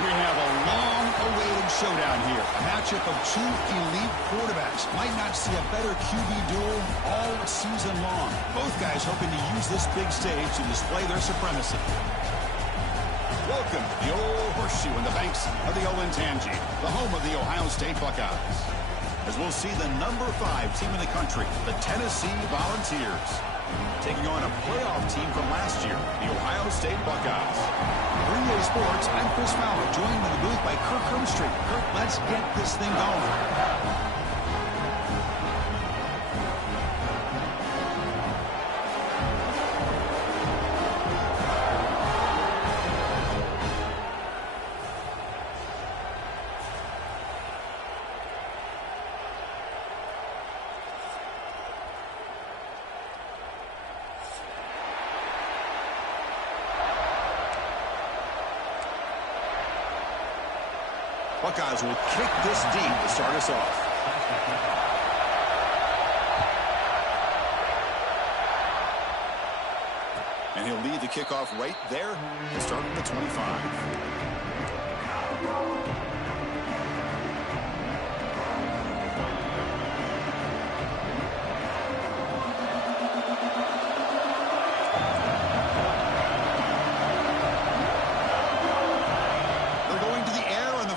We have a long-awaited showdown here. A matchup of two elite quarterbacks. Might not see a better QB duel all season long. Both guys hoping to use this big stage to display their supremacy. Welcome to the old horseshoe in the banks of the Olentangy, the home of the Ohio State Buckeyes. As we'll see the number 5 team in the country, the Tennessee Volunteers, taking on a playoff team from last year, the Ohio State Buckeyes. 3A Sports, I'm Chris Fowler, joined in the booth by Kirk Hermstreet. Kirk, let's get this thing going. Buckeyes will kick this deep to start us off. And he'll lead the kickoff right there to start at the 25.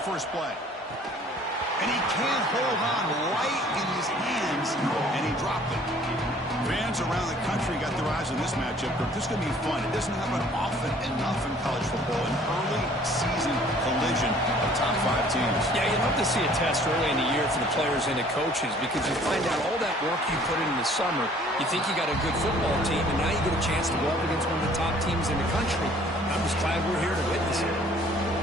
First play. And he can't hold on right in his hands, and he dropped it. Fans around the country got their eyes on this matchup. This is going to be fun. It doesn't happen often enough in college football, an early season collision of top 5 teams. Yeah, you'd love to see a test early in the year for the players and the coaches because you find out all that work you put in the summer. You think you got a good football team, and now you get a chance to go up against one of the top teams in the country. I'm just glad we're here to witness it.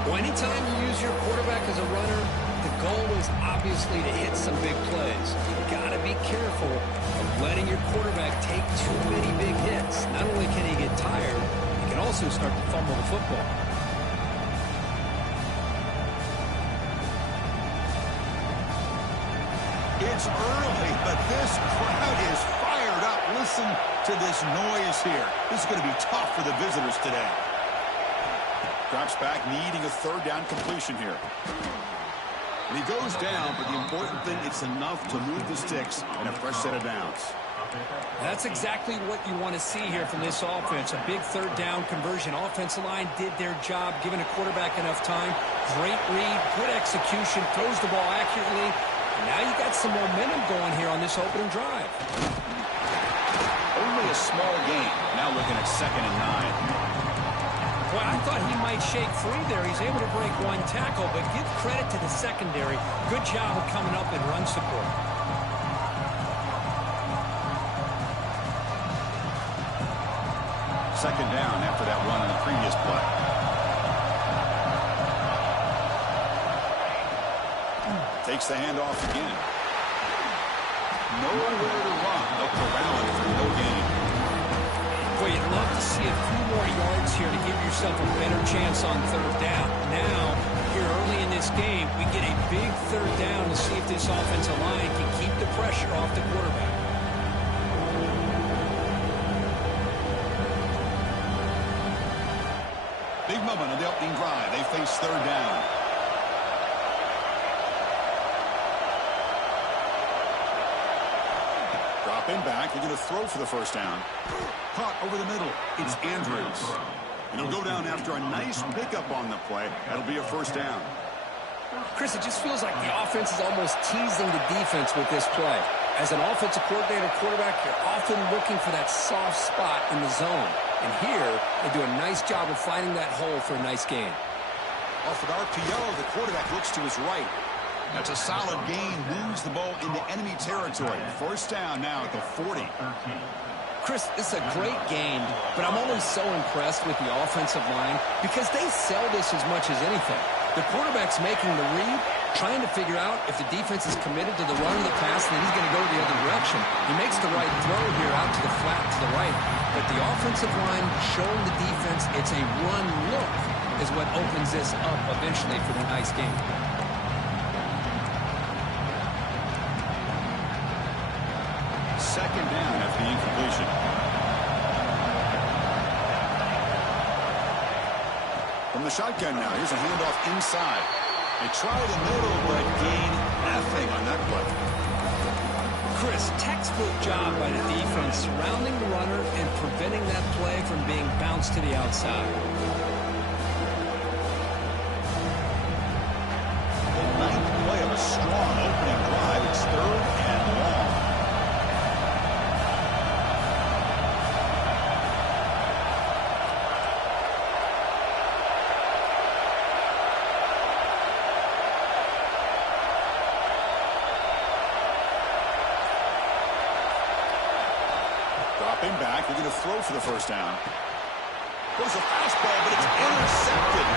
Well, anytime you use your quarterback as a runner, the goal is obviously to hit some big plays. You've got to be careful of letting your quarterback take too many big hits. Not only can he get tired, he can also start to fumble the football. It's early, but this crowd is fired up. Listen to this noise here. This is going to be tough for the visitors today. Drops back, needing a third down completion here. And he goes down, but the important thing, it's enough to move the sticks and a fresh set of downs. That's exactly what you want to see here from this offense. A big third down conversion. Offensive line did their job, giving a quarterback enough time. Great read, good execution, throws the ball accurately. And now you got some momentum going here on this opening drive. Only a small gain. Now looking at 2nd and 9. Well, I thought he might shake free there. He's able to break one tackle, but give credit to the secondary. Good job of coming up and run support. Second down after that run on the previous play. Takes the handoff again. Nowhere to run. They'll corral it for no gain. Well, you'd love to see a few more yards here to give yourself a better chance on third down. Now, here early in this game, we get a big third down to see if this offensive line can keep the pressure off the quarterback. Big moment on the opening drive. They face third down. Dropping back. They're going to throw for the first down. Caught over the middle. It's Andrews. And he'll go down after a nice pickup on the play. That'll be a first down. Chris, it just feels like the offense is almost teasing the defense with this play. As an offensive coordinator, quarterback, you're often looking for that soft spot in the zone. And here, they do a nice job of finding that hole for a nice gain. Off an RPO, the quarterback looks to his right. That's a solid gain. Moves the ball into enemy territory. First down now at the 40. Chris, this is a great game, but I'm always so impressed with the offensive line because they sell this as much as anything. The quarterback's making the read, trying to figure out if the defense is committed to the run or the pass, and then he's going to go the other direction. He makes the right throw here out to the flat to the right, but the offensive line showing the defense it's a run look is what opens this up eventually for the nice game. Second down after the incompletion. From the shotgun now, here's a handoff inside. They try the middle, but gain nothing on that play. Chris, textbook job by the defense surrounding the runner and preventing that play from being bounced to the outside. The ninth play of a strong opening drive. It's 3rd and long. Dropping back, they're going to throw for the first down. There's a fastball, but it's intercepted.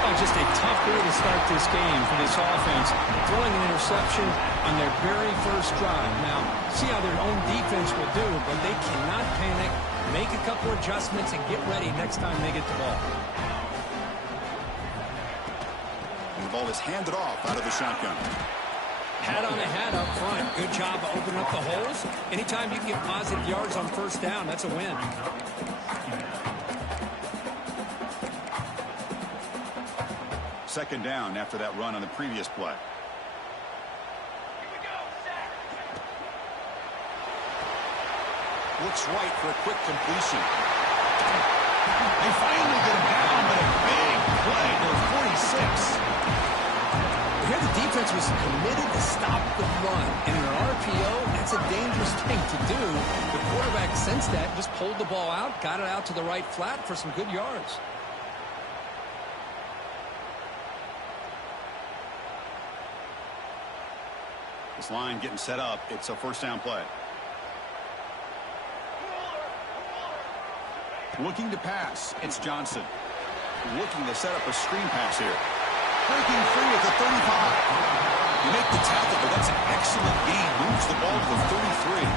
Oh, just a tough way to start this game for this offense. Throwing an interception on their very first drive. Now, see how their own defense will do, but they cannot panic, make a couple adjustments, and get ready next time they get the ball. And the ball is handed off out of the shotgun. Hat on a hat up front. Good job of opening up the holes. Anytime you can get positive yards on first down, that's a win. Second down after that run on the previous play. Looks right for a quick completion. They finally get him down, but a big play to 46. Here the defense was committed to stop the run. And in an RPO, that's a dangerous thing to do. The quarterback sensed that, just pulled the ball out, got it out to the right flat for some good yards. This line getting set up. It's a first down play. Looking to pass. It's Johnson. Looking to set up a screen pass here. Breaking free at the 35. You make the tackle, but that's an excellent gain. Moves the ball to the 33.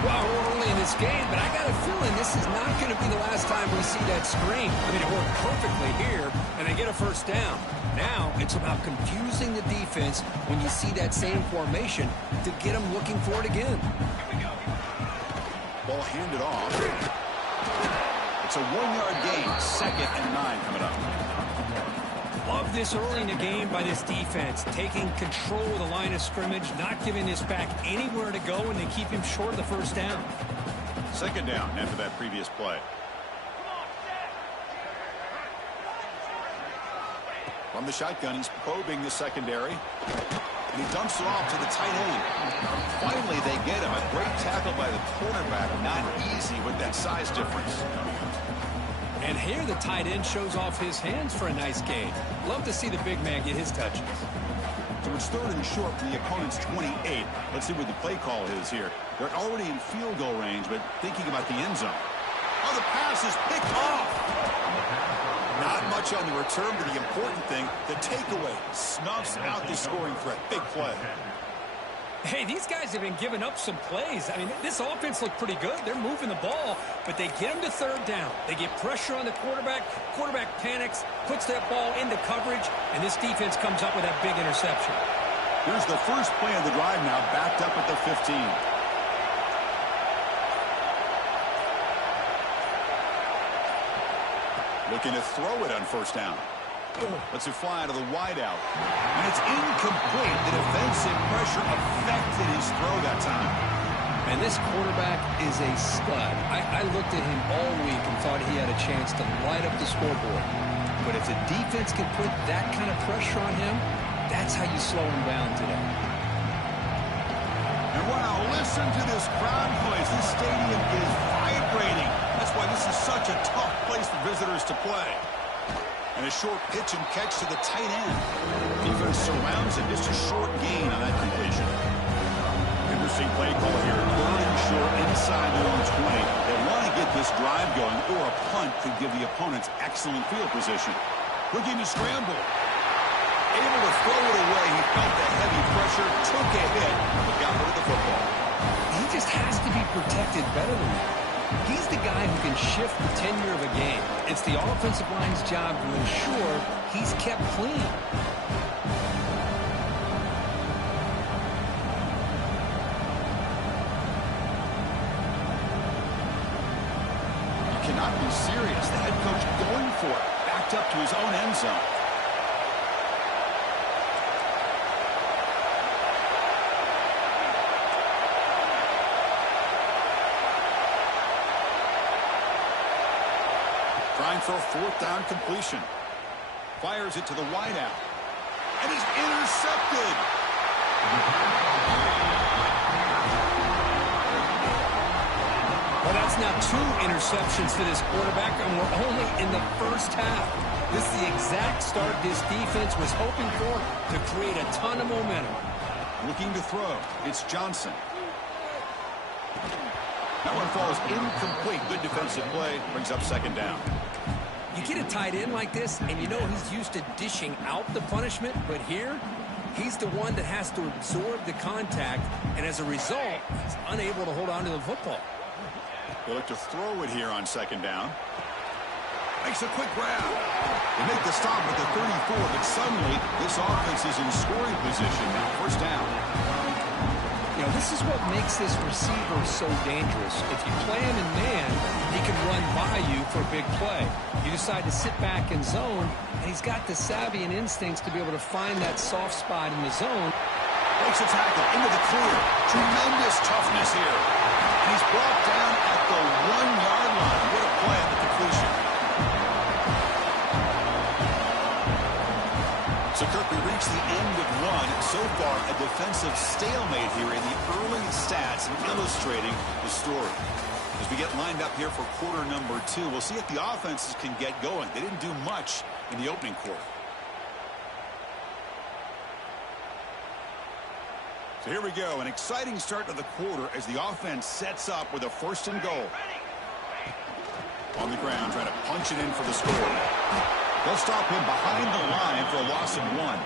Well, we're early in this game, but I got a feeling this is not going to be the last time we see that screen. I mean, it worked perfectly here, and they get a first down. Now it's about confusing the defense when you see that same formation to get them looking for it again. Ball handed off. It's a 1-yard gain. 2nd and 9 coming up. Love this early in the game by this defense, taking control of the line of scrimmage, not giving this back anywhere to go, and they keep him short of the first down. 2nd down after that previous play. From the shotgun, he's probing the secondary. And he dumps it off to the tight end. Finally, they get him. A great tackle by the quarterback. Not easy with that size difference. And here the tight end shows off his hands for a nice gain. Love to see the big man get his touches. So it's 3rd and short from the opponent's 28. Let's see what the play call is here. They're already in field goal range, but thinking about the end zone. Oh, the pass is picked off. Not much on the return, but the important thing, the takeaway snuffs out the scoring threat. Big play. Hey, these guys have been giving up some plays. I mean, this offense looked pretty good. They're moving the ball, but they get them to 3rd down. They get pressure on the quarterback. Quarterback panics, puts that ball into coverage, and this defense comes up with that big interception. Here's the first play of the drive now, backed up at the 15. Looking to throw it on first down. Lets it fly to the wideout. And it's incomplete. The defensive pressure affected his throw that time. And this quarterback is a stud. I looked at him all week and thought he had a chance to light up the scoreboard. But if the defense can put that kind of pressure on him, that's how you slow him down today. And wow, listen to this crowd noise. This stadium is vibrating. That's why this is such a tough place for visitors to play. And a short pitch and catch to the tight end. Defense surrounds him. Just a short gain on that completion. Interesting play call here. 3rd and short inside their own 20. They want to get this drive going, or a punt could give the opponents excellent field position. Looking to scramble. Able to throw it away. He felt the heavy pressure, took a hit, but got rid of the football. He just has to be protected better than that. He's the guy who can shift the tenure of a game. It's the offensive line's job to ensure he's kept clean. You cannot be serious. The head coach going for it. backed up to his own end zone. Trying for a fourth down completion. Fires it to the wideout. And is intercepted. Well, that's now 2 interceptions for this quarterback, and we're only in the first half. This is the exact start this defense was hoping for to create a ton of momentum. Looking to throw. It's Johnson. That one falls incomplete. Good defensive play. Brings up second down. You get a tight end like this, and you know he's used to dishing out the punishment, but here, he's the one that has to absorb the contact, and as a result, he's unable to hold on to the football. They look to throw it here on second down. Makes a quick grab. They make the stop at the 34, but suddenly this offense is in scoring position now. First down. You know, this is what makes this receiver so dangerous. If you play him in man, he can run by you for a big play. You decide to sit back in zone, and he's got the savvy and instincts to be able to find that soft spot in the zone. Makes a tackle into the clear. Tremendous toughness here. And he's brought down at the 1-yard line. What a play at the completion. So, Kirk, we reached the end of one. So far, a defensive stalemate here in the early stats illustrating the story. As we get lined up here for quarter number 2, we'll see if the offenses can get going. They didn't do much in the opening quarter. So here we go, an exciting start to the quarter as the offense sets up with a 1st and goal. On the ground, trying to punch it in for the score. They'll stop him behind the line for a loss of 1.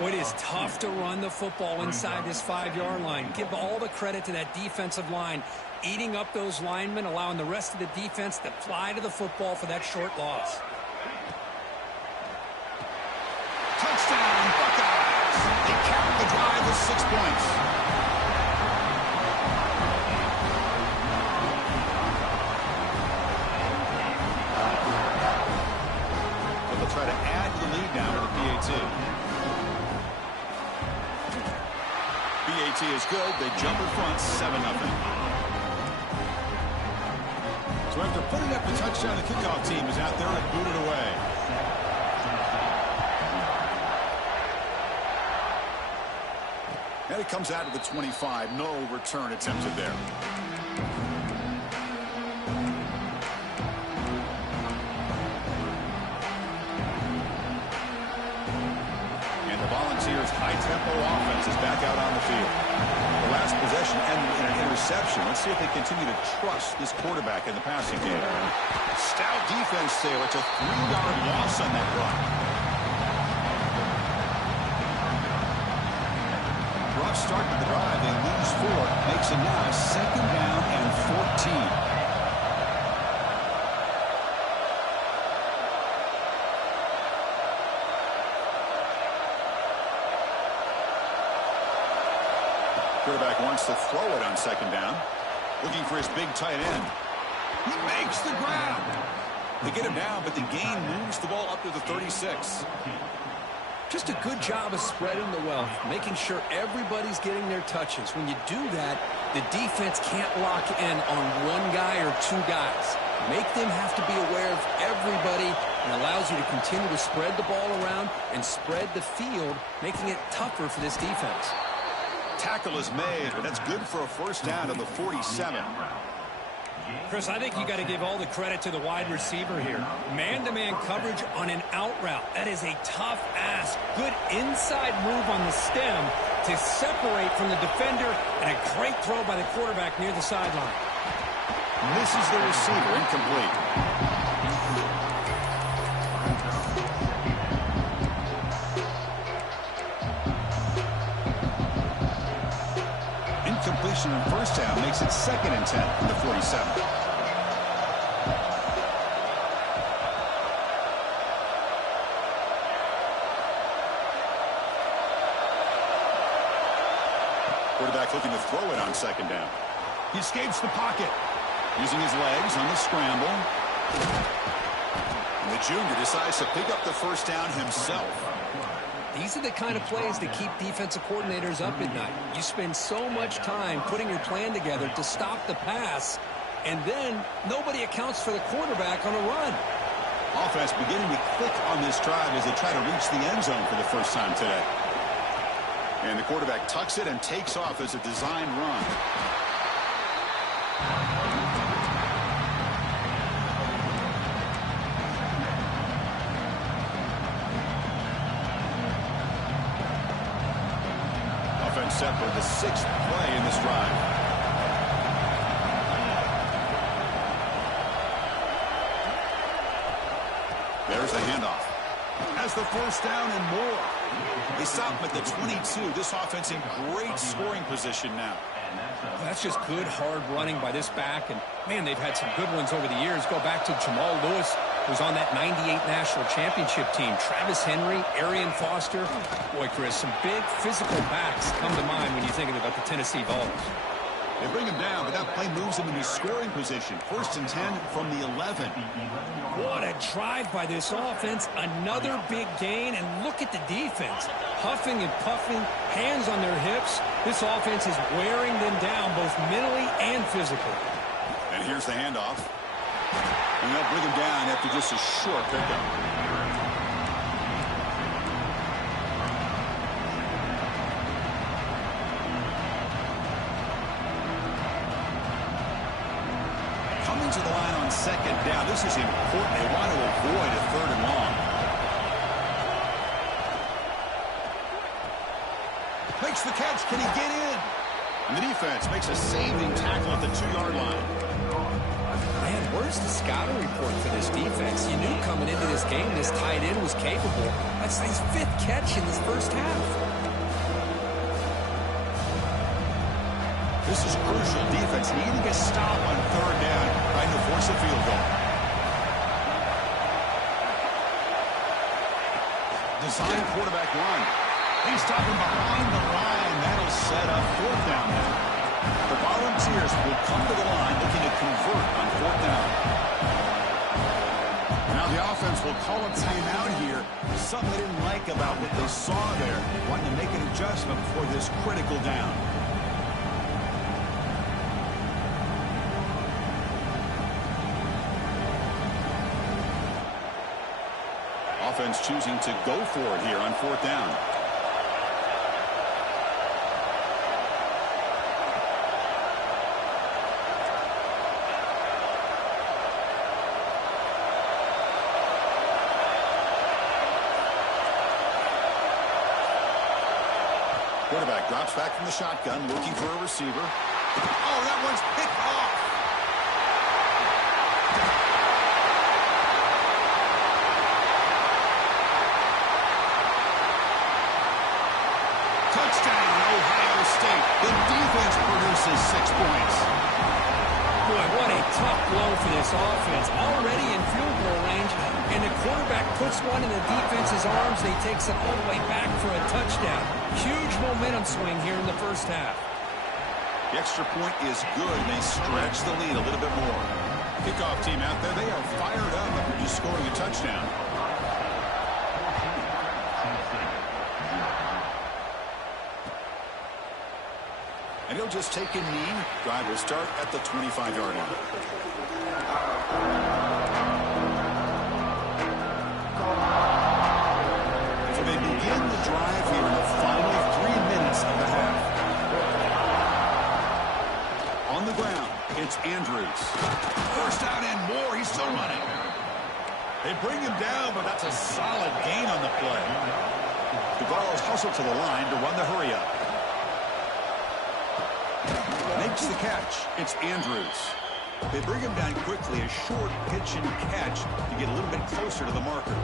Well, it is tough to run the football inside this 5-yard line. Give all the credit to that defensive line, eating up those linemen, allowing the rest of the defense to fly to the football for that short loss. Touchdown, Buckeyes! They cap the drive with 6 points. So they'll try to add to the lead now with the PAT. PAT is good. They jump in front, 7-0. So after putting up the touchdown, the kickoff team is out there and booted away. And it comes out of the 25. No return attempted there. And the Volunteers' high-tempo offense is back out on the field. The last possession ended in an interception. Let's see if they continue to trust this quarterback in the passing game. Stout defense there. It's a 3-yard loss on that run. Rough start to the drive. They lose 4. Makes it now 2nd down and 14. Quarterback wants to throw it on 2nd down. Looking for his big tight end. He makes the grab. They get him down, but the gain moves the ball up to the 36. Just a good job of spreading the wealth, making sure everybody's getting their touches. When you do that, the defense can't lock in on one guy or 2 guys. Make them have to be aware of everybody, and allows you to continue to spread the ball around and spread the field, making it tougher for this defense. Tackle is made, but that's good for a 1st down to the 47. Chris, I think you got to give all the credit to the wide receiver here. Man-to-man coverage on an out route. That is a tough ask. Good inside move on the stem to separate from the defender, and a great throw by the quarterback near the sideline. Misses the receiver, incomplete. Incompletion in 1st down makes it 2nd and 10 from the 47. Quarterback looking to throw it on 2nd down. He escapes the pocket. Using his legs on the scramble. And the junior decides to pick up the first down himself. These are the kind of plays that keep defensive coordinators up at night. You spend so much time putting your plan together to stop the pass, and then nobody accounts for the quarterback on a run. Offense beginning to click on this drive as they try to reach the end zone for the first time today. And the quarterback tucks it and takes off as a design run. Offense set for the 6th play in this drive. There's the handoff. Has the first down and more. They stop him at the 22. This offense in great scoring position now. That's just good, hard running by this back. And, man, they've had some good ones over the years. Go back to Jamal Lewis, who's on that 98 National Championship team. Travis Henry, Arian Foster. Boy, Chris, some big physical backs come to mind when you're thinking about the Tennessee Vols. They bring him down, but that play moves him into scoring position. 1st and 10 from the 11. What a drive by this offense. Another big gain, and look at the defense. Huffing and puffing, hands on their hips. This offense is wearing them down both mentally and physically. And here's the handoff. And they'll bring him down after just a short pickup. Coming to the line on 2nd down. This is important. They want to avoid a 3rd and long. Makes the catch. Can he get in? And the defense makes a saving tackle at the 2-yard line. Man, where's the scouting report for this defense? You knew coming into this game this tight end was capable. That's his 5th catch in this first half. This is crucial defense. Needing a stop on 3rd down, trying to force a field goal. Design quarterback run. They stop him behind the line. That'll set up 4th down now. The Volunteers will come to the line looking to convert on 4th down. Now the offense will call a timeout here. Something they didn't like about what they saw there. Wanting to make an adjustment for this critical down. Offense choosing to go for it here on 4th down. Quarterback drops back from the shotgun, looking for a receiver. Oh, that one's picked off. Touchdown, Ohio State. The defense produces 6 points. Boy, what a tough blow for this offense. Already in field goal range, and the quarterback puts one in the defense's arms. They takes it all the way back for a touchdown. Huge momentum swing here in the first half. The extra point is good. They stretch the lead a little bit more. Kickoff team out there, they are fired up after just scoring a touchdown. And he'll just take a knee. Drive will start at the 25-yard line. So they begin the drive here in the final 3 minutes of the half. On the ground, it's Andrews. First down and more. He's still running. They bring him down, but that's a solid gain on the play. The Vols hustle to the line to run the hurry-up. Makes the catch. It's Andrews. They bring him down quickly, a short pitch and catch to get a little bit closer to the marker.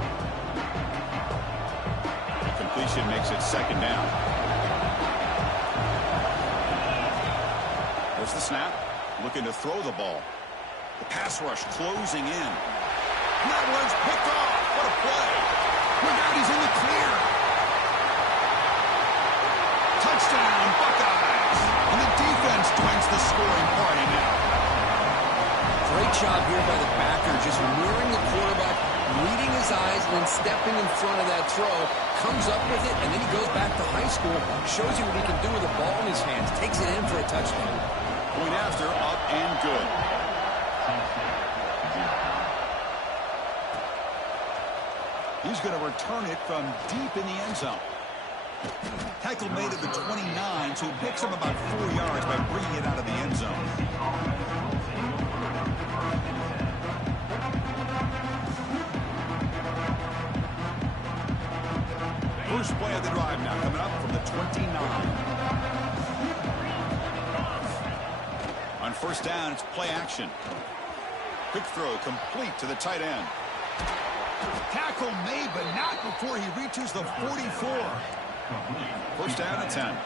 Completion makes it 2nd down. There's the snap. Looking to throw the ball. The pass rush closing in. And that one's picked off. What a play. Look out, he's in the clear. Touchdown, Buckeyes. And the defense joins the scoring party now. Great job here by the backer, just luring the quarterback reading his eyes and then stepping in front of that throw, comes up with it, and then he goes back to high school, shows you what he can do with the ball in his hands, takes it in for a touchdown. Point after, up and good. He's going to return it from deep in the end zone. Tackle made at the 29, so he picks him about 4 yards by bringing it out of the end zone. First play of the drive now coming up from the 29. On first down, it's play action. Quick throw complete to the tight end. Tackle made, but not before he reaches the 44. First down and 10.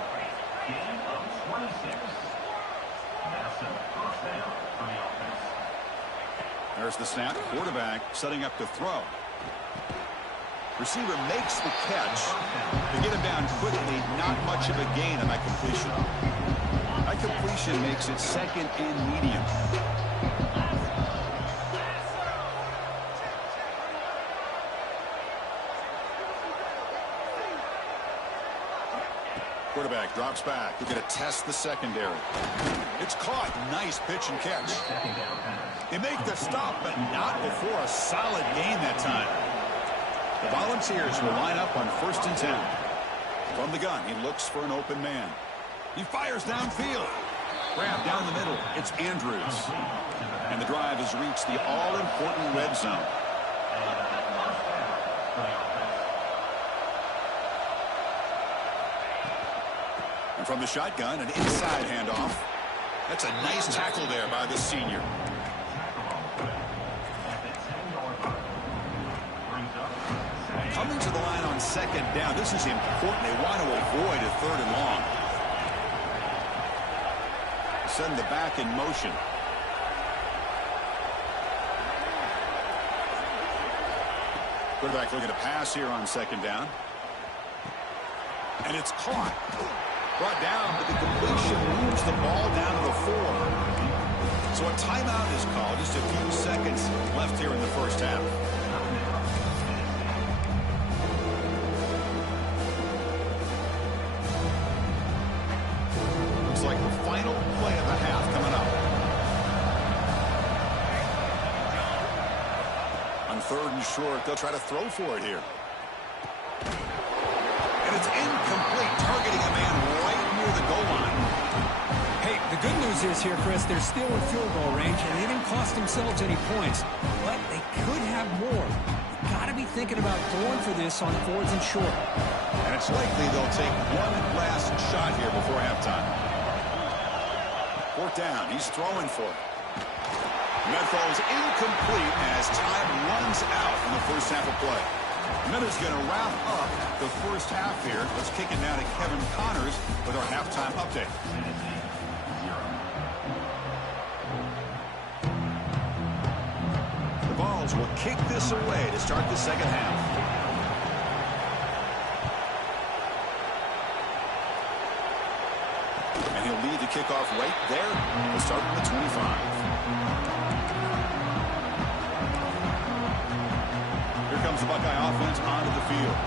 There's the snap. Quarterback setting up to throw. Receiver makes the catch. To get him down quickly, not much of a gain on that completion. That completion makes it second and medium. Quarterback drops back. We're going to test the secondary. It's caught. Nice pitch and catch. They make the stop, but not before a solid gain that time. The Volunteers will line up on first and 10. From the gun, he looks for an open man. He fires downfield. Grab down the middle. It's Andrews. And the drive has reached the all-important red zone. And from the shotgun, an inside handoff. That's a nice tackle there by the senior. Coming to the line on second down. This is important. They want to avoid a third and long. Send the back in motion. Quarterback looking to pass here on second down. And it's caught. Brought down, but the completion moves the ball down to the 4. So a timeout is called. Just a few seconds left here in the first half. Looks like the final play of the half coming up. On third and short, they'll try to throw for it here. And it's incomplete, targeting a man right near the goal line. Hey, the good news is here, Chris, they're still in field goal range, and they didn't cost themselves any points. But they could have more. You got to be thinking about going for this on fourth and short. And it's likely they'll take one last shot here before halftime. Fourth down, he's throwing for it. And that throw is incomplete as time runs out in the first half of play. Miller's going to wrap up the first half here. Let's kick it now to Kevin Connors with our halftime update. The Vols will kick this away to start the second half. And he'll lead the kickoff right there. We'll start from the 25. Here comes the Buckeye offense onto the field.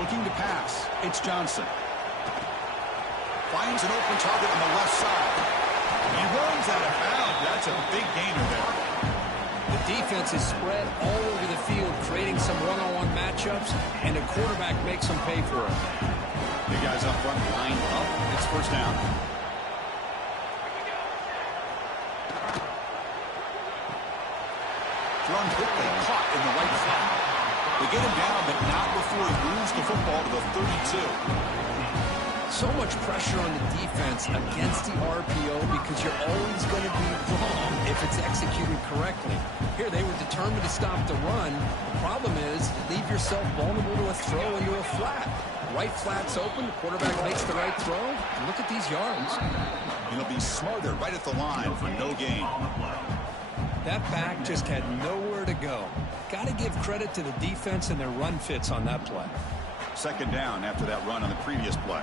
Looking to pass. It's Johnson. Finds an open target on the left side. He runs out of bounds. That's a big gainer there. The defense is spread all over the field, creating some one-on-one matchups, and the quarterback makes them pay for it. The guys up front line up. It's first down. Thrown quickly, caught in the right flat. They get him down, but not before he moves the football to the 32. So much pressure on the defense against the RPO because you're always going to be wrong if it's executed correctly. Here, they were determined to stop the run. The problem is you leave yourself vulnerable to a throw into a flat. Right flat's open, the quarterback makes the right throw. Look at these yards. He'll be smothered right at the line for no gain. That back just had nowhere to go. Got to give credit to the defense and their run fits on that play. Second down after that run on the previous play.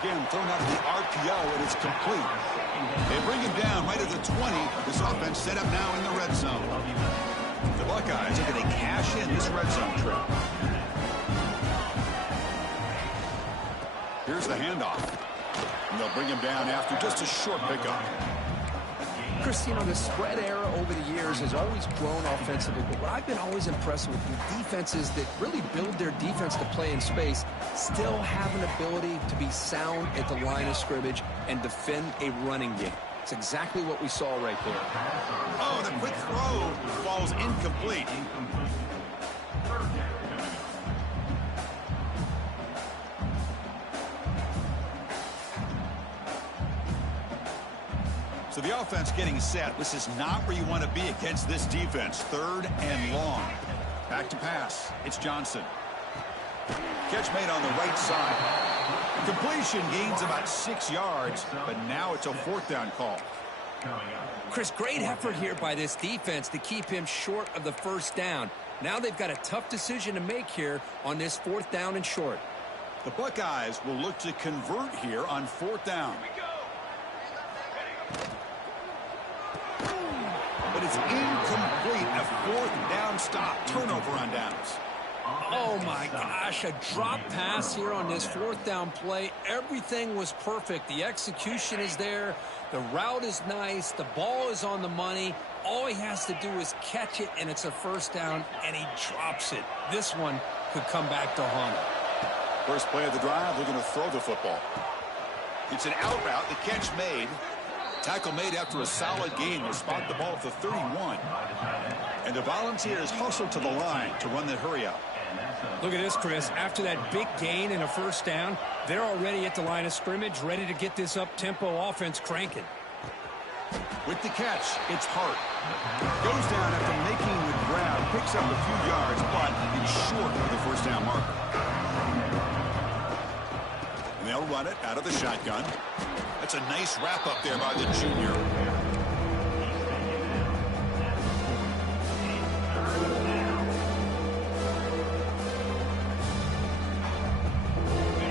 Again, thrown out of the RPO, and it's complete. They bring him down right at the 20. This offense set up now in the red zone. The Buckeyes are going to cash in this red zone trip. Here's the handoff. And they'll bring him down after just a short pickup. Chris, you know, the spread era over the years has always grown offensively, but what I've been always impressed with defenses that really build their defense to play in space still have an ability to be sound at the line of scrimmage and defend a running game. It's exactly what we saw right there. Oh, the quick throw falls incomplete. So the offense getting set. This is not where you want to be against this defense. 3rd and long. Back to pass. It's Johnson. Catch made on the right side. Completion gains about 6 yards, but now it's a 4th down call. Chris, great effort here by this defense to keep him short of the 1st down. Now they've got a tough decision to make here on this 4th down and short. The Buckeyes will look to convert here on 4th down. But it's incomplete. A 4th down stop. Turnover on downs. Oh, my gosh. A drop pass here on this 4th down play. Everything was perfect. The execution is there. The route is nice. The ball is on the money. All he has to do is catch it, and it's a 1st down, and he drops it. This one could come back to haunt him. First play of the drive, they're going to throw the football. It's an out route. The catch made. Tackle made after a solid gain. Will spot the ball at the 31. And the Volunteers hustle to the line to run the hurry up. Look at this, Chris. After that big gain and a 1st down, they're already at the line of scrimmage, ready to get this up-tempo offense cranking. With the catch, it's Hart. Goes down after making the grab, picks up a few yards, but it's short of the 1st down marker. And they'll run it out of the shotgun. That's a nice wrap up there by the junior.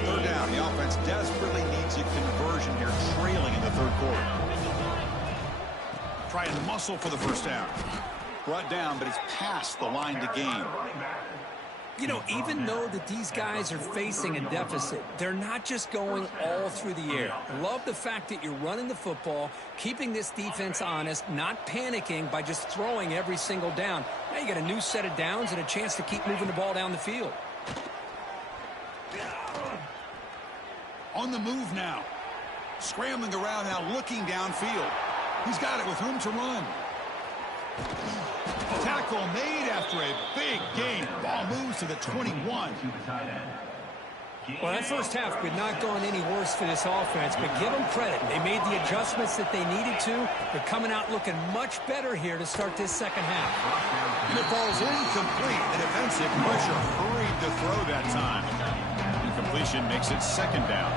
Third down. The offense desperately needs a conversion here, trailing in the 3rd quarter. Try and muscle for the 1st down. Brought down, but it's past the line to gain. You know, even though that these guys are facing a deficit, they're not just going all through the air. Love the fact that you're running the football, keeping this defense honest, not panicking by just throwing every single down. Now you got a new set of downs and a chance to keep moving the ball down the field. On the move now. Scrambling around now, looking downfield. He's got it with room to run. Tackle made after a big gain. Ball moves to the 21. Well, that 1st half could not gone any worse for this offense, but give them credit. They made the adjustments that they needed to. They're coming out looking much better here to start this 2nd half. And it falls incomplete. The defensive pressure hurried to throw that time. Incompletion makes it 2nd down.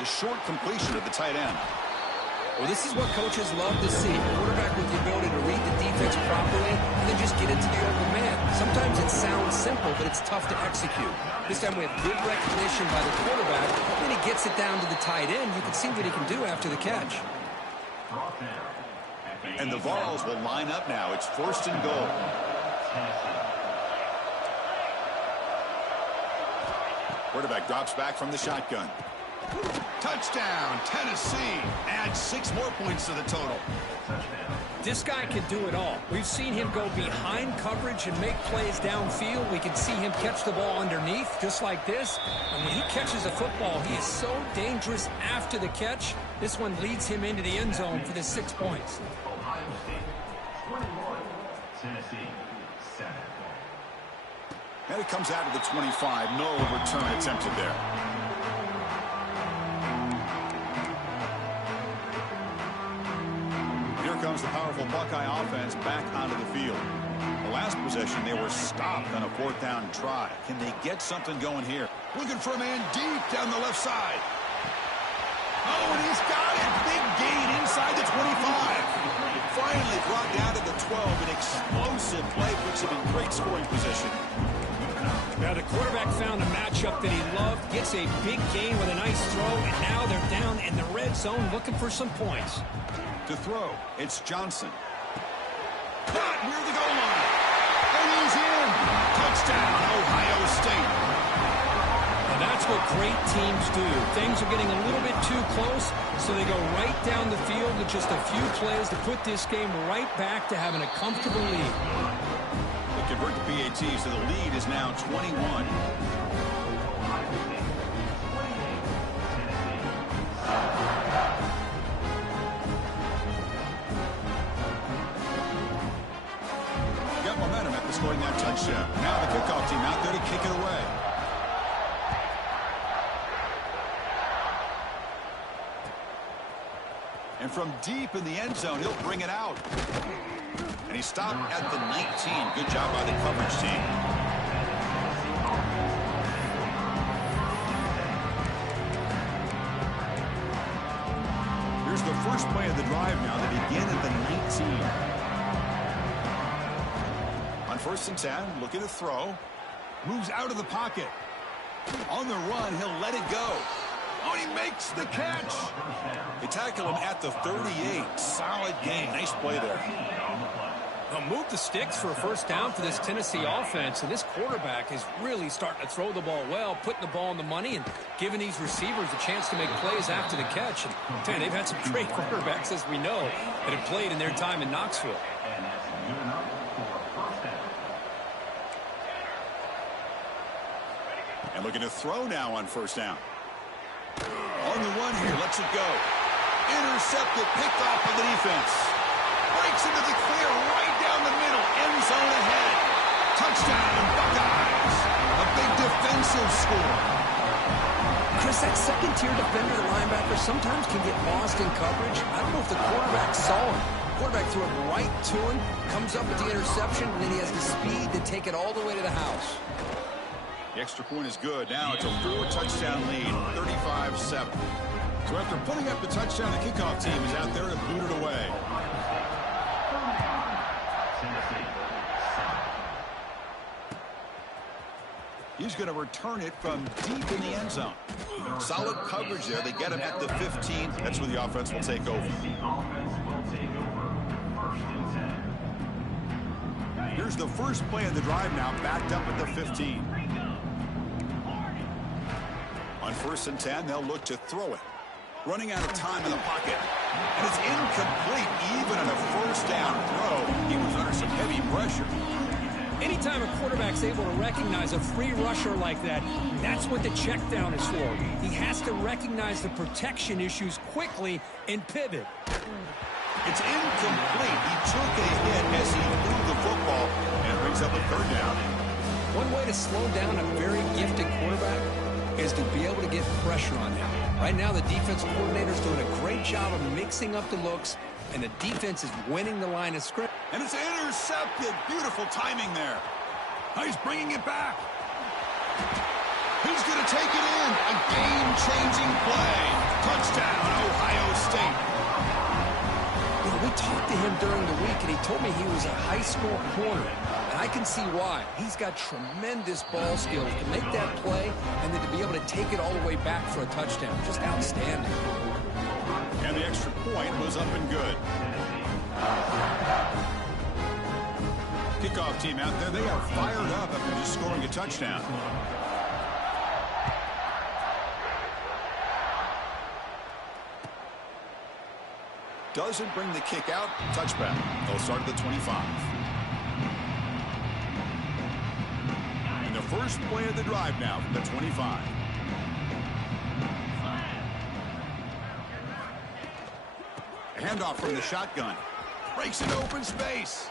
A short completion of the tight end. Well, this is what coaches love to see. A quarterback with the ability to read the defense properly and then just get it to the open man. Sometimes it sounds simple, but it's tough to execute. This time we have good recognition by the quarterback. Then he gets it down to the tight end. You can see what he can do after the catch. And the Vols will line up now. It's 1st and goal. Quarterback drops back from the shotgun. Touchdown, Tennessee. Add 6 more points to the total. This guy can do it all. We've seen him go behind coverage and make plays downfield. We can see him catch the ball underneath, just like this. And when he catches a football, he is so dangerous after the catch. This one leads him into the end zone for the 6 points. And it comes out of the 25. No return attempted there. Comes the powerful Buckeye offense back onto the field. The last possession, they were stopped on a 4th down try. Can they get something going here? Looking for a man deep down the left side. Oh, and he's got it. Big gain inside the 25. Finally brought down to the 12. An explosive play puts him in great scoring position. Now the quarterback found a matchup that he loved, gets a big gain with a nice throw, and now they're down in the red zone looking for some points. To throw, it's Johnson. Caught near the goal line. And he's in. Touchdown, Ohio State. Now that's what great teams do. Things are getting a little bit too close, so they go right down the field with just a few plays to put this game right back to having a comfortable lead. They convert the PAT, so the lead is now 21. Got momentum after scoring that touchdown. Now the kickoff team out there to kick it away. And from deep in the end zone, he'll bring it out. And he stopped at the 19. Good job by the coverage team. Here's the first play of the drive now. They begin at the 19. On 1st and 10, looking to throw. Moves out of the pocket. On the run, he'll let it go. Oh, he makes the catch. They tackle him at the 38. Solid game. Nice play there. They'll move the sticks for a first down for this Tennessee offense, and this quarterback is really starting to throw the ball well, putting the ball on the money, and giving these receivers a chance to make plays after the catch. And tell you, they've had some great quarterbacks, as we know, that have played in their time in Knoxville. And looking to throw now on 1st down. On the run here, lets it go. Intercepted, picked off by the defense. Breaks into the clear, right down the middle. End zone ahead. Touchdown, Buckeyes. A big defensive score. Chris, that second-tier defender, the linebacker, sometimes can get lost in coverage. I don't know if the quarterback saw him. The quarterback threw it right to him, comes up with the interception, and then he has the speed to take it all the way to the house. The extra point is good. Now it's a 4-touchdown lead, 35-7. So after putting up the touchdown, the kickoff team is out there to boot it away. He's going to return it from deep in the end zone. Solid coverage there. They get him at the 15. That's where the offense will take over. Here's the first play of the drive now, backed up at the 15. On 1st and 10, they'll look to throw it. Running out of time in the pocket. And it's incomplete, even on a 1st down throw. He was under some heavy pressure. Anytime a quarterback's able to recognize a free rusher like that, that's what the check down is for. He has to recognize the protection issues quickly and pivot. It's incomplete. He took a hit as he threw the football, and it brings up a 3rd down. One way to slow down a very gifted quarterback is to be able to get pressure on him. Right now, the defensive coordinator is doing a great job of mixing up the looks, and the defense is winning the line of scrimmage. And it's intercepted. Beautiful timing there. Oh, he's bringing it back. He's going to take it in. A game-changing play. Touchdown, Ohio State. You know, we talked to him during the week, and he told me he was a high school corner. And I can see why. He's got tremendous ball skills to make that play and then to be able to take it all the way back for a touchdown. Just outstanding. And the extra point was up and good. Kickoff team out there, they are fired up after just scoring a touchdown. Doesn't bring the kick out. Touchback. They'll start at the 25. And the first play of the drive now from the 25. A handoff from the shotgun. Breaks into open space.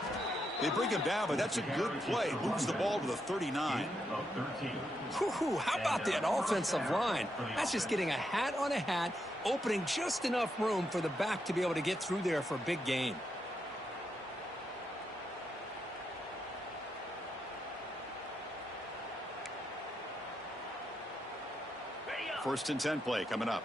They bring him down, but that's a good play. Moves the ball to the 39. Whew, how about that offensive line? That's just getting a hat on a hat, opening just enough room for the back to be able to get through there for a big gain. First and 10 play coming up.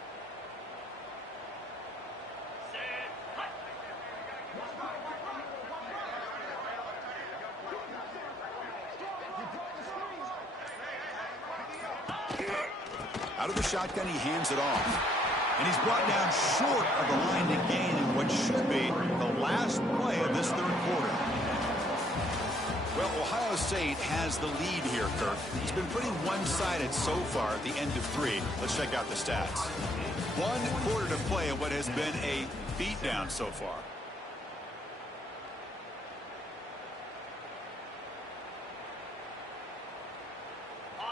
shotgun, he hands it off. And he's brought down short of the line to gain in what should be the last play of this third quarter. Well, Ohio State has the lead here, Kirk. It's been pretty one-sided so far at the end of 3. Let's check out the stats. 1 quarter to play in what has been a beatdown so far.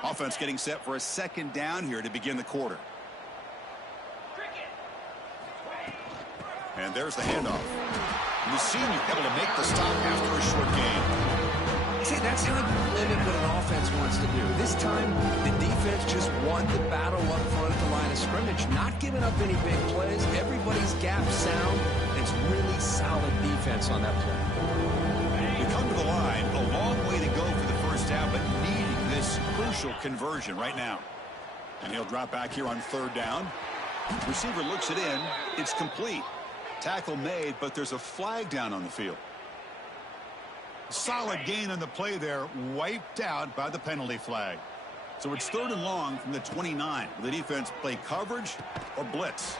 Offense getting set for a second down here to begin the quarter. And there's the handoff. And the senior able to make the stop after a short gain. See, that's how you limit what an offense wants to do. This time, the defense just won the battle up front at the line of scrimmage, not giving up any big plays. Everybody's gap sound. It's really solid defense on that play. We come to the line, a long way to go for the first down, but needing this crucial conversion right now. And he'll drop back here on third down. Receiver looks it in. It's complete. Tackle made, but there's a flag down on the field. Solid gain on the play there, wiped out by the penalty flag. So it's 3rd and long from the 29. Will the defense play coverage or blitz?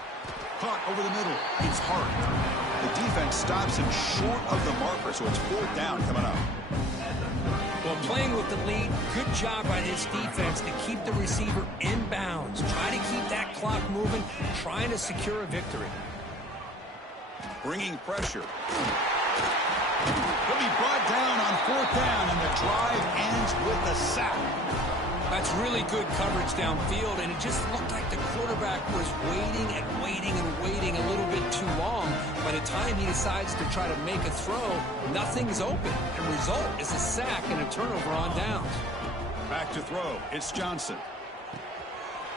Caught over the middle. It's Hart. The defense stops him short of the marker, so it's 4th down coming up. Well, playing with the lead, good job by this defense to keep the receiver in bounds. Try to keep that clock moving, trying to secure a victory. Bringing pressure. He'll be brought down on 4th down, and the drive ends with a sack. That's really good coverage downfield, and it just looked like the quarterback was waiting and waiting and waiting a little bit too long. By the time he decides to try to make a throw, nothing's open. The result is a sack and a turnover on downs. Back to throw. It's Johnson.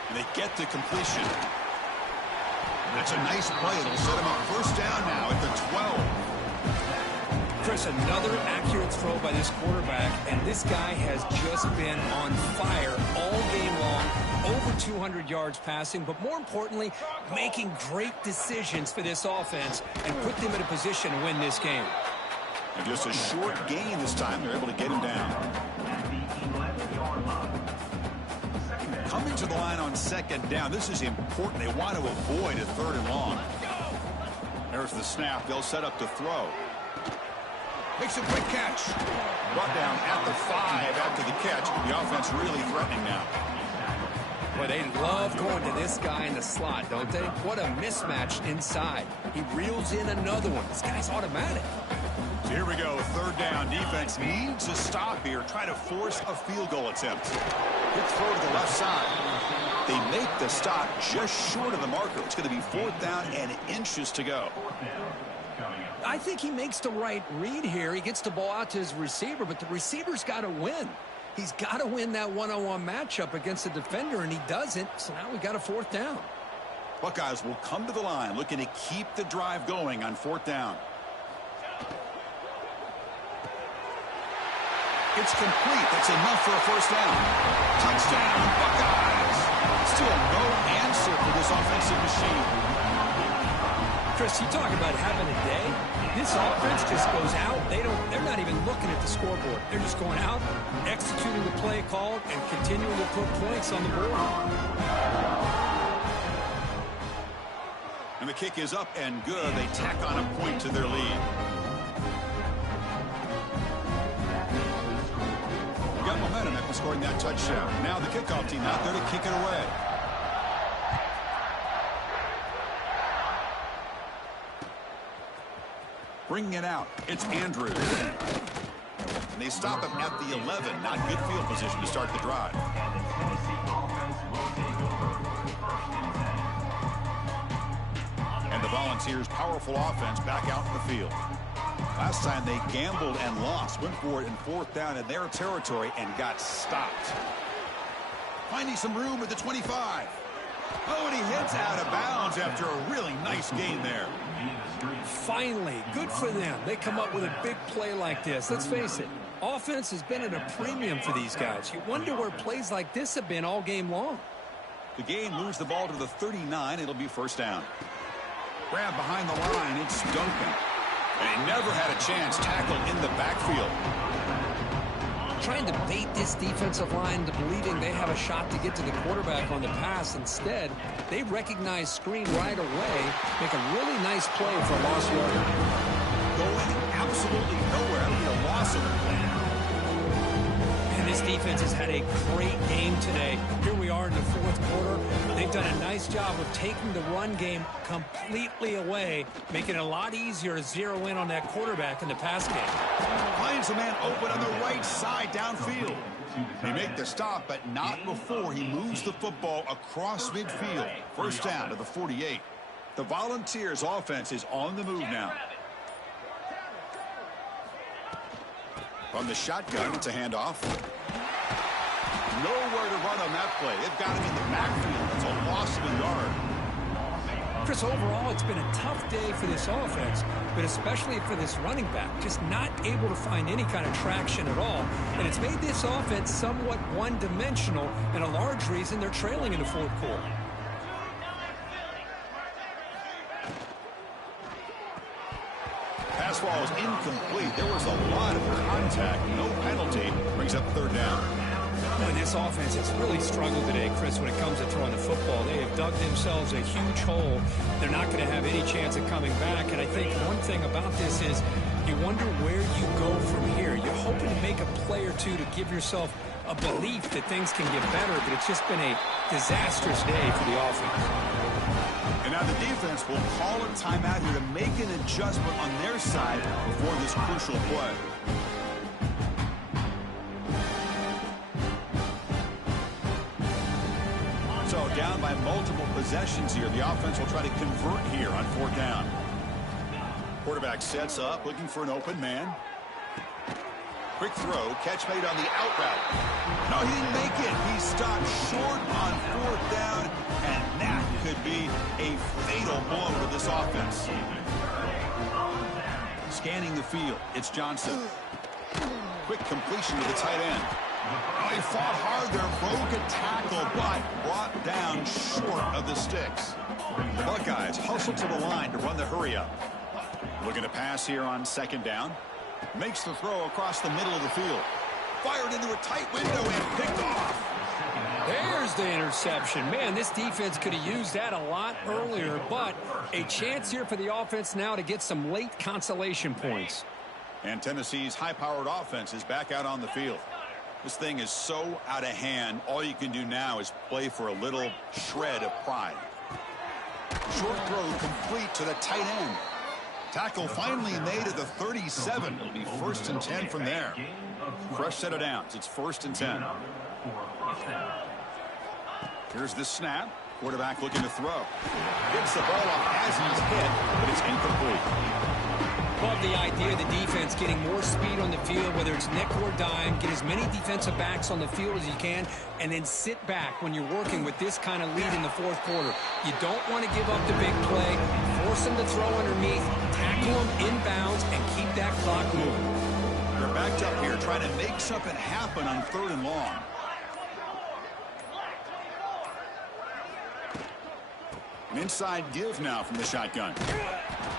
And they get to completion. That's a nice play. It'll set him up 1st down now at the 12. Chris, another accurate throw by this quarterback, and this guy has just been on fire all game long, over 200 yards passing, but more importantly, making great decisions for this offense and put them in a position to win this game. And just a short gain this time, they're able to get him down. Coming to the line on 2nd down, this is important. They want to avoid a 3rd and long. There's the snap. They'll set up to throw. Makes a quick catch. Brought down at the 5 after the catch. The offense really threatening now. Well, they love going to this guy in the slot, don't they? What a mismatch inside. He reels in another one. This guy's automatic. So here we go. 3rd down. Defense needs a stop here. Try to force a field goal attempt. Quick throw to the left side. They make the stop just short of the marker. It's going to be 4th down and inches to go. I think he makes the right read here. He gets the ball out to his receiver, but the receiver's got to win. He's got to win that one-on-one matchup against the defender, and he doesn't. So now we got a 4th down. Buckeyes will come to the line looking to keep the drive going on 4th down. It's complete. That's enough for a 1st down. Touchdown, Buckeyes. Still no answer for this offensive machine. Chris, you talk about having a day. This offense just goes out. They're not even looking at the scoreboard. They're just going out, executing the play called, and continuing to put points on the board. And the kick is up and good. They tack on a point to their lead. Got momentum after scoring that touchdown. Now the kickoff team out there to kick it away. Bringing it out, it's Andrews. And they stop him at the 11. Not good field position to start the drive. And the Volunteers' powerful offense back out in the field. Last time they gambled and lost. Went for it in 4th down in their territory and got stopped. Finding some room at the 25. Oh, and he heads out of bounds after a really nice gain there. Finally, good for them. They come up with a big play like this. Let's face it, offense has been at a premium for these guys. You wonder where plays like this have been all game long. The game moves the ball to the 39. It'll be 1st down. Grab behind the line. It's Duncan. And he never had a chance. Tackled in the backfield. trying to bait this defensive line into believing they have a shot to get to the quarterback on the pass. Instead, they recognize screen right away, make a really nice play for a lost yard. Going absolutely nowhere. That'll be a loss of the play. And this defense has had a great game today. Here we are in the fourth quarter. They've done a nice job of taking the run game completely away, making it a lot easier to zero in on that quarterback in the pass game. Finds a man open on the right side downfield. They make the stop, but not before he moves the football across midfield. First down to the 48. The Volunteers offense is on the move now. From the shotgun, it's a handoff. Nowhere to run on that play. They've got him in the backfield. It's a loss of a yard. Chris, overall, it's been a tough day for this offense, but especially for this running back, just not able to find any kind of traction at all. And it's made this offense somewhat one-dimensional, and a large reason they're trailing in the fourth quarter. Pass ball is incomplete. There was a lot of contact. No penalty. Brings up third down. Boy, this offense has really struggled today, Chris, when it comes to throwing the football. They have dug themselves a huge hole. They're not going to have any chance of coming back. And I think one thing about this is you wonder where you go from here. You're hoping to make a play or two to give yourself a belief that things can get better, but it's just been a disastrous day for the offense. And now the defense will call a timeout here to make an adjustment on their side before this crucial play. So down by multiple possessions here. The offense will try to convert here on fourth down. Quarterback sets up, looking for an open man. Quick throw, catch made on the out route. No, he didn't make it. He stopped short on fourth down, and that could be a fatal blow to this offense. Scanning the field, it's Johnson. Quick completion to the tight end. Oh, he fought hard there, broke a tackle, but brought down short of the sticks. The Buckeyes hustle to the line to run the hurry up. Looking to pass here on second down. Makes the throw across the middle of the field. Fired into a tight window and picked off. There's the interception. Man, this defense could have used that a lot earlier, but a chance here for the offense now to get some late consolation points. And Tennessee's high-powered offense is back out on the field. This thing is so out of hand, all you can do now is play for a little shred of pride. Short throw complete to the tight end. Tackle finally made at the 37. It'll be first and 10 from there. Fresh set of downs. It's first and 10. Here's the snap. Quarterback looking to throw. Gets the ball off as he's hit, but it's incomplete. Love the idea of the defense getting more speed on the field, whether it's nickel or dime, get as many defensive backs on the field as you can, and then sit back when you're working with this kind of lead in the fourth quarter. You don't want to give up the big play, force them to throw underneath, tackle them inbounds, and keep that clock moving. They're backed up here trying to make something happen on third and long. An inside give now from the shotgun.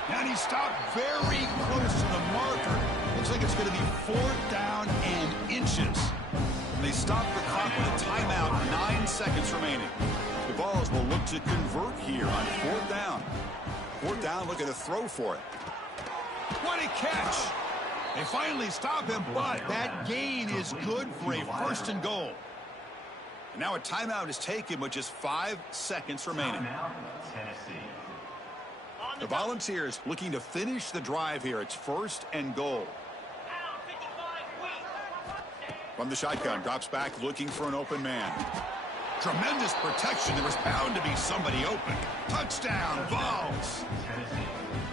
And he stopped very close to the marker. Looks like it's going to be fourth down and inches. They stop the clock with a timeout, 9 seconds remaining. The Vols will look to convert here on fourth down. Fourth down, looking to throw for it. What a catch! They finally stop him, but that gain is good for a first and goal. And now a timeout is taken with just 5 seconds remaining. The Volunteers looking to finish the drive here. It's first and goal. From the shotgun, drops back looking for an open man. Tremendous protection. There was bound to be somebody open. Touchdown, Vols.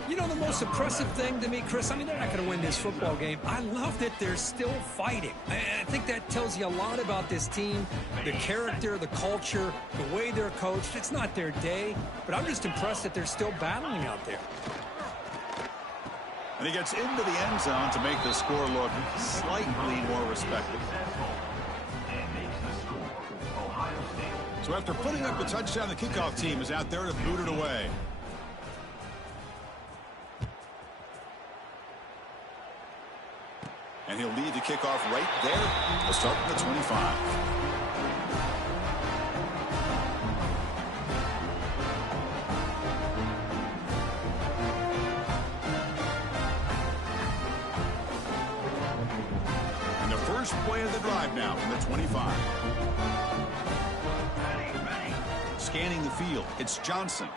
You know, the most impressive thing to me, Chris, I mean, they're not going to win this football game. I love that they're still fighting. I think that tells you a lot about this team, the character, the culture, the way they're coached. It's not their day, but I'm just impressed that they're still battling out there. And he gets into the end zone to make the score look slightly more respectable. So after putting up the touchdown, the kickoff team is out there to boot it away. And he'll lead the kickoff right there. He'll start from the 25. And the first play of the drive now from the 25. Scanning the field, it's Johnson.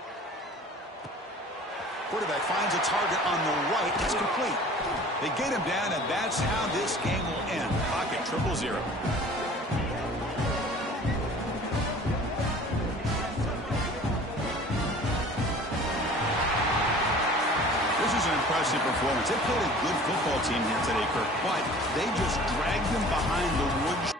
Quarterback finds a target on the right. It's complete. They get him down, and that's how this game will end. Pocket 0-0. This is an impressive performance. They played a good football team here today, Kirk, but they just dragged them behind the woods.